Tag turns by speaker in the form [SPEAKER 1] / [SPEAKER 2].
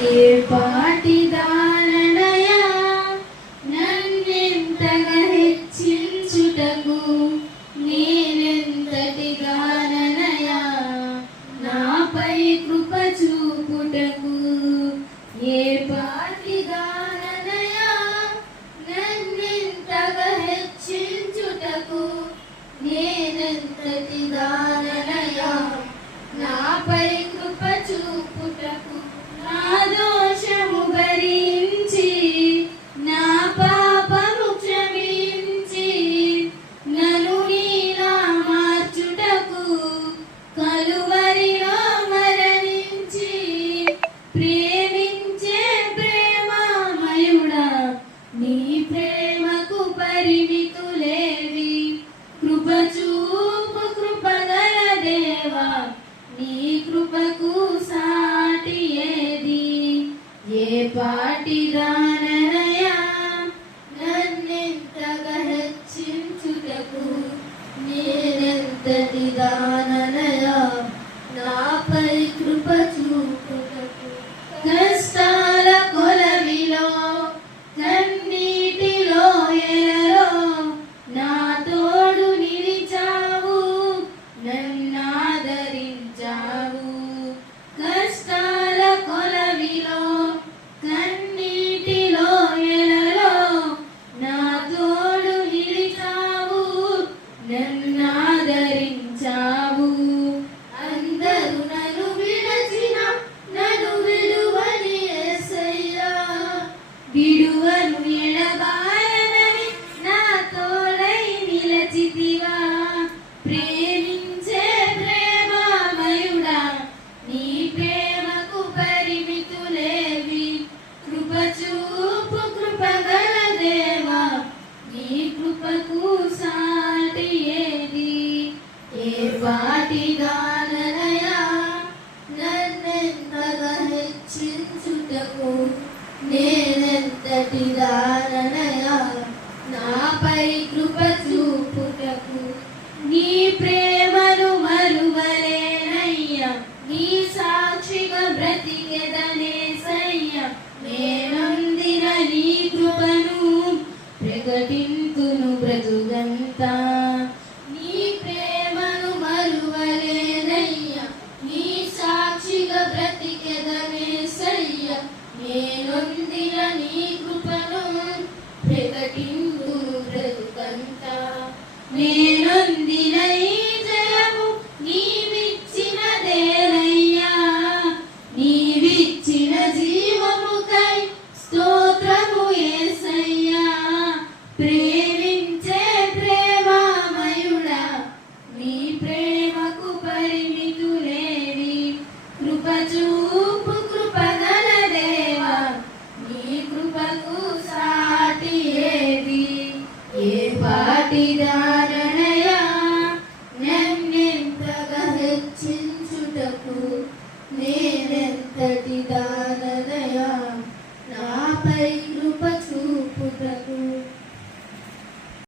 [SPEAKER 1] ఏ నన్నెంతగా హెచ్చించుటకు నేనెంతటి నాపై కృప చూపుటకు ఏ నన్నెంతగా హెచ్చించుటకు నాపై చూపు కృపగల దేవా నీ కృపకు సాటి ఏది ఏ పాటి దాననయా నన్నెంతగా హెచ్చించుటకు నేనెంతటి దాననయా నాపై కృప చూపుటకు വീണ నేనెంతటి నాపై కృప చూపుటకు. నీ ప్రేమను మరువలేనయ్యా నీ సాక్షిగా బ్రతికెదనేసయ్యా నేనొందిన నీ కృపను ప్రకటింతును బ్రతుకంతా. నీ ప్రేమను మరువలేనయ్యా నీ సాక్షిగా బ్రతికెదనేసయ్యా నేనొందిన నీ ప్రకటింతును బ్రతుకంతా నేనొందిన నేనెంతటి నాపై